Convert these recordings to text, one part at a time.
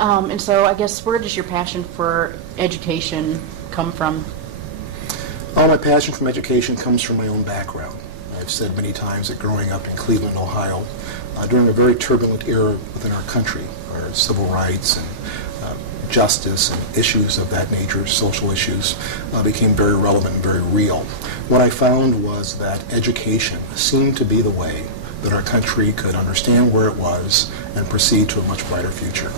And so I guess where does your passion for education come from? My passion from education comes from my own background. I've said many times that growing up in Cleveland, Ohio, during a very turbulent era within our country, where civil rights and justice and issues of that nature, social issues, became very relevant and very real. What I found was that education seemed to be the way that our country could understand where it was and proceed to a much brighter future.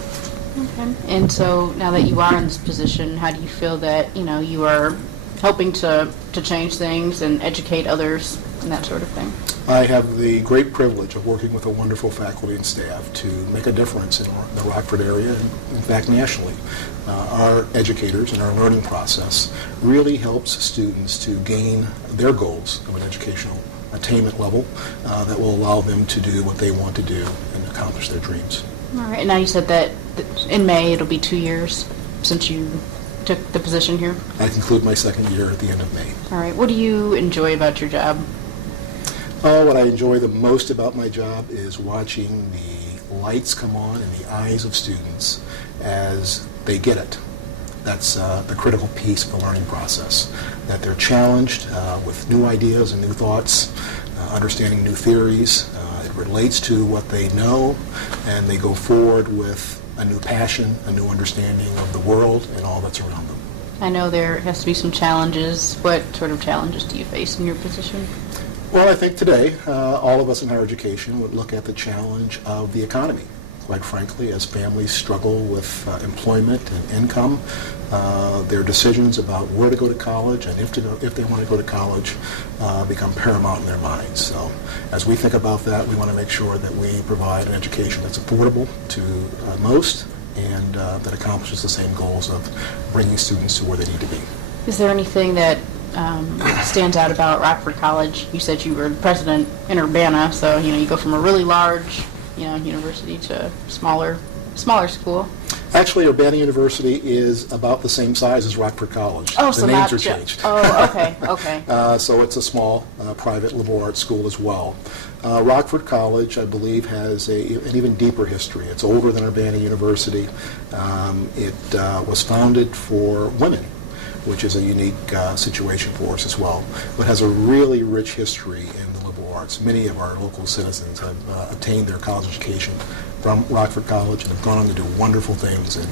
Okay. And so now that you are in this position, how do you feel that, you are helping to change things and educate others and that sort of thing? I have the great privilege of working with a wonderful faculty and staff to make a difference in the Rockford area and, in fact, nationally. Our educators and our learning process really helps students to gain their goals of an educational attainment level that will allow them to do what they want to do and accomplish their dreams. All right. And now you said that in May it'll be 2 years since you took the position here? I conclude my second year at the end of May. All right. What do you enjoy about your job? What I enjoy the most about my job is watching the lights come on in the eyes of students as they get it. That's the critical piece of the learning process, that they're challenged with new ideas and new thoughts, understanding new theories. It relates to what they know, and they go forward with a new passion, a new understanding of the world and all that's around them. I know there has to be some challenges. What sort of challenges do you face in your position? Well, I think today all of us in higher education would look at the challenge of the economy. Quite frankly, as families struggle with employment and income, their decisions about where to go to college and if they want to go to college become paramount in their minds. So as we think about that, we want to make sure that we provide an education that's affordable to most and that accomplishes the same goals of bringing students to where they need to be. Is there anything that stands out about Rockford College? You said you were the president in Urbana, so you go from a really large university to smaller school. Actually, Urbana University is about the same size as Rockford College. Oh, the so names not are changed. Oh, okay. So it's a small private liberal arts school as well. Rockford College, I believe, has an even deeper history. It's older than Urbana University. It was founded for women, which is a unique situation for us as well, but has a really rich history in the liberal arts. Many of our local citizens have obtained their college education from Rockford College and have gone on to do wonderful things in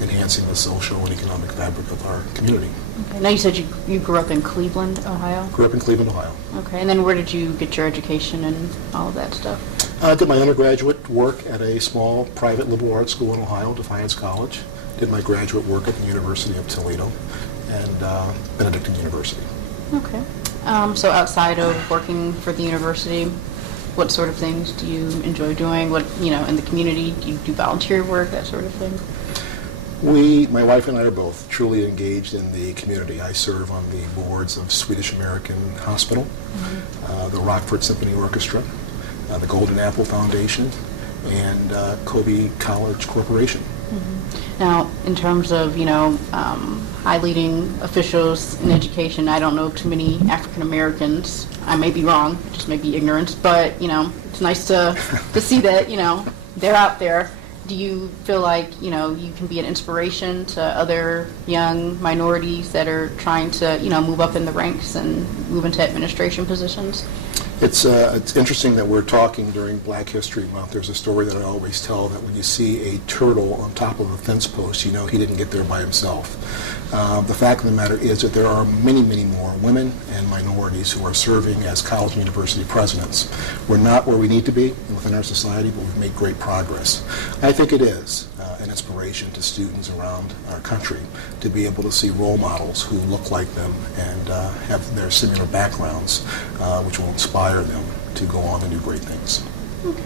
enhancing the social and economic fabric of our community. Okay. Now you said you grew up in Cleveland, Ohio? Grew up in Cleveland, Ohio. Okay, and then where did you get your education and all of that stuff? I did my undergraduate work at a small private liberal arts school in Ohio, Defiance College. Did my graduate work at the University of Toledo and Benedictine University. Okay. So outside of working for the university, what sort of things do you enjoy doing? What, in the community, do you do volunteer work, that sort of thing? My wife and I are both truly engaged in the community. I serve on the boards of Swedish American Hospital, the Rockford Symphony Orchestra, the Golden Apple Foundation, and Kobe College Corporation. Mm-hmm. Now, in terms of, high leading officials in education, I don't know too many African Americans. I may be wrong, it just may be ignorance, but, it's nice to see that, they're out there. Do you feel like, you can be an inspiration to other young minorities that are trying to, move up in the ranks and move into administration positions? It's interesting that we're talking during Black History Month. There's a story that I always tell that when you see a turtle on top of a fence post, you know he didn't get there by himself. The fact of the matter is that there are many, many more women and minorities who are serving as college and university presidents. We're not where we need to be within our society, but we've made great progress. I think it is an inspiration to students around our country to be able to see role models who look like them and have their similar backgrounds, which will inspire them to go on and do great things. Okay.